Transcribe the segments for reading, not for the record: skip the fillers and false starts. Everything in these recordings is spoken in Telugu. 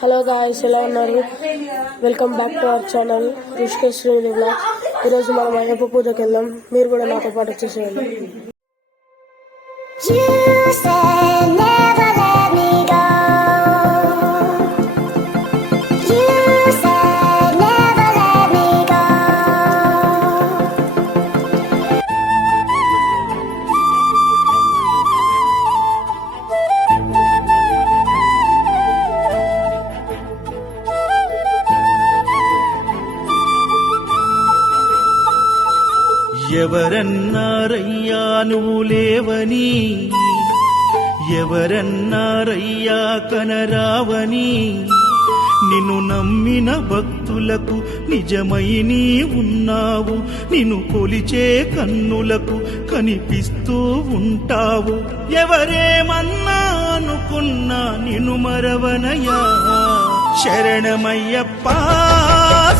హలో గాయ్స్, ఎలా ఉన్నారు? Welcome back to our channel Rishikesh Srinidhi blog. ఈరోజు మనం అయ్యప్ప పూజకి వెళ్దాం. మీరు కూడా నాతో పాటు వచ్చేసేయండి. ఎవరన్నారయ్యా నువ్వు లేవని, ఎవరన్నారయ్యా కనరావని, నిన్ను నమ్మిన భక్తులకు నిజమై నీ ఉన్నావు, నిన్ను కొలిచే కన్నులకు కనిపిస్తూ ఉంటావు. ఎవరేమన్నా అనుకున్నా నిన్ను మరవనయ్యా. శరణమయ్యప్ప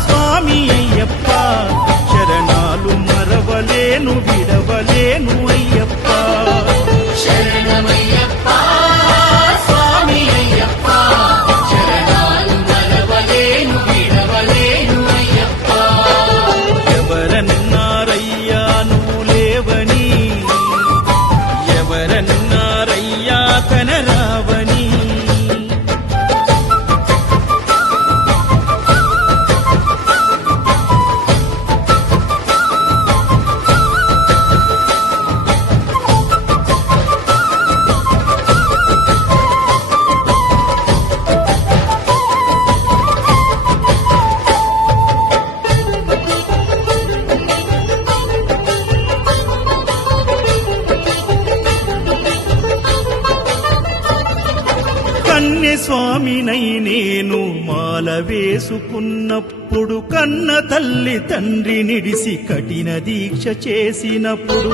స్వామి అయ్యప్ప, శరణాలు మరవలేను విడవలేను అయ్యప్ప. శరణమయ్యప్ప స్వామి అయ్యప్ప, శరణాలు మరవలేను విడవలేను అయ్యప్ప. ఎవరన్నారయ్యా నువ్వు లేవని, ఎవరన్నారయ్యా కనరావని. స్వామినై నేను మాల వేసుకున్నప్పుడు, కన్న తల్లి తండ్రి నిడిసి కఠిన దీక్ష చేసినప్పుడు,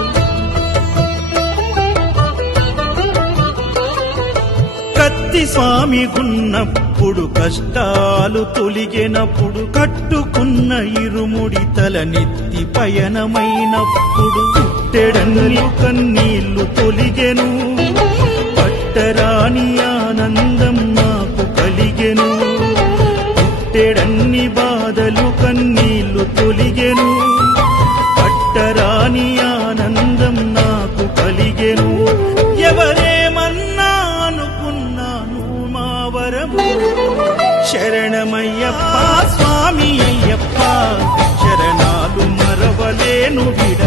కత్తి స్వామి గున్నప్పుడు కష్టాలు తొలిగినప్పుడు, కట్టుకున్న ఇరుముడి తల నెత్తి పయనమైనప్పుడు, పుట్టెడన్ను కన్నీళ్లు తొలిగెను, పట్టరాని ఆనందం నాకు కలిగెను. పుట్టెడన్ని బాధలు కన్నీళ్లు తొలిగెను, పట్టరాని ఆనందం నాకు కలిగెను. ఎవరేమన్నా అనుకున్నాను మా వరము. శరణమయ్యప్ప స్వామి అయ్యప్ప, శరణాలు మరవలేను విడ